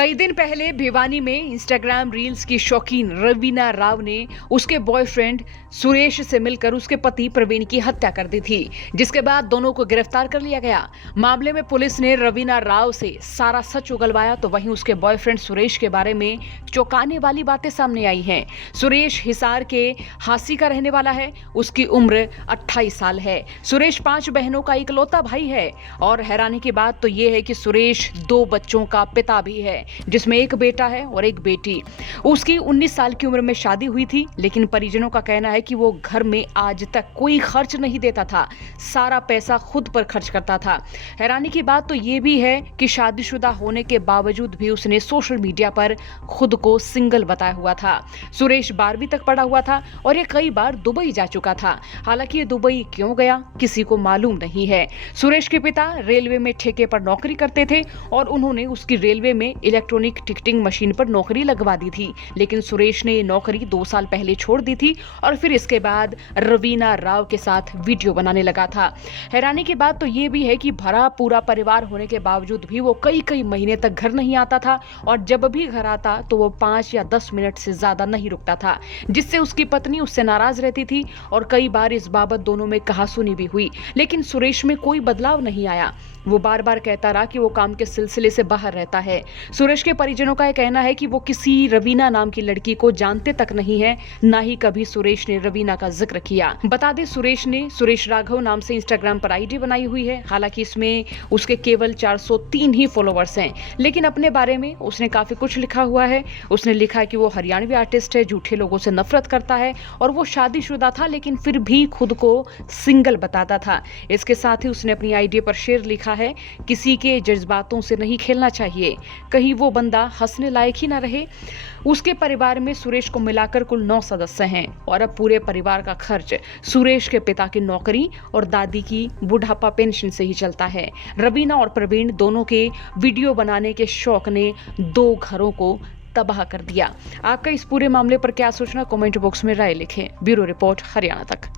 कई दिन पहले भिवानी में इंस्टाग्राम रील्स की शौकीन रवीना राव ने उसके बॉयफ्रेंड सुरेश से मिलकर उसके पति प्रवीण की हत्या कर दी थी, जिसके बाद दोनों को गिरफ्तार कर लिया गया। मामले में पुलिस ने रवीना राव से सारा सच उगलवाया, तो वहीं उसके बॉयफ्रेंड सुरेश के बारे में चौंकाने वाली बातें सामने आई हैं। सुरेश हिसार के हासी का रहने वाला है। उसकी उम्र 28 साल है। सुरेश 5 बहनों का इकलौता भाई है और हैरानी की बात तो यह है कि सुरेश 2 बच्चों का पिता भी है, जिसमें एक बेटा है और एक बेटी। उसकी 19 साल की उम्र में शादी हुई थी, लेकिन परिजनों का कहना है कि वो घर में आज तक कोई खर्च नहीं देता था, सारा पैसा खुद पर खर्च करता था। हैरानी की बात तो ये भी है कि शादीशुदा होने के बावजूद भी उसने सोशल मीडिया पर खुद को सिंगल बताया हुआ था। सुरेश 12वीं तक पढ़ा हुआ था और ये कई बार दुबई जा चुका था। हालांकि ये दुबई क्यों गया किसी को मालूम नहीं है। सुरेश के पिता रेलवे में ठेके पर नौकरी करते थे और उन्होंने उसकी रेलवे में इलेक्ट्रॉनिक टिकटिंग मशीन पर नौकरी लगवा दी थी, लेकिन सुरेश ने नौकरी 2 साल पहले छोड़ दी थी और फिर इसके बाद रवीना राव के साथ वीडियो बनाने लगा था। हैरानी की बात तो ये भी है कि भरा पूरा परिवार होने के बावजूद भी वो कई महीने तक घर नहीं आता था और जब भी घर आता तो वो 5 या 10 मिनट से ज्यादा नहीं रुकता था, जिससे उसकी पत्नी उससे नाराज रहती थी और कई बार इस बाबत दोनों में कहासुनी भी हुई। लेकिन सुरेश में कोई बदलाव नहीं आया। वो बार बार कहता रहा कि वो काम के सिलसिले से बाहर रहता है। सुरेश के परिजनों का यह कहना है कि वो किसी रवीना नाम की लड़की को जानते तक नहीं है, ना ही कभी सुरेश ने रवीना का जिक्र किया। बता दें, सुरेश ने सुरेश राघव नाम से इंस्टाग्राम पर आईडी बनाई हुई है। हालांकि इसमें उसके केवल 403 ही फॉलोवर्स हैं, लेकिन अपने बारे में उसने काफी कुछ लिखा हुआ है। उसने लिखा कि वो हरियाणवी आर्टिस्ट है, झूठे लोगों से नफरत करता है और वो शादीशुदा था, लेकिन फिर भी खुद को सिंगल बताता था। इसके साथ ही उसने अपनी आईडी पर शेर लिखा है, किसी के जज्बातों से नहीं खेलना चाहिए, कहीं वो बंदा हंसने लायक ही ना रहे। उसके परिवार में सुरेश को मिलाकर कुल 9 सदस्य हैं और अब पूरे परिवार का खर्च सुरेश के पिता की नौकरी और दादी की बुढ़ापा पेंशन से ही चलता है। रवीना और प्रवीण दोनों के वीडियो बनाने के शौक ने 2 घरों को तबाह कर दिया। आपका इस पूरे मामले पर क्या सोचना, कमेंट बॉक्स में राय लिखें। ब्यूरो रिपोर्ट, हरियाणा तक।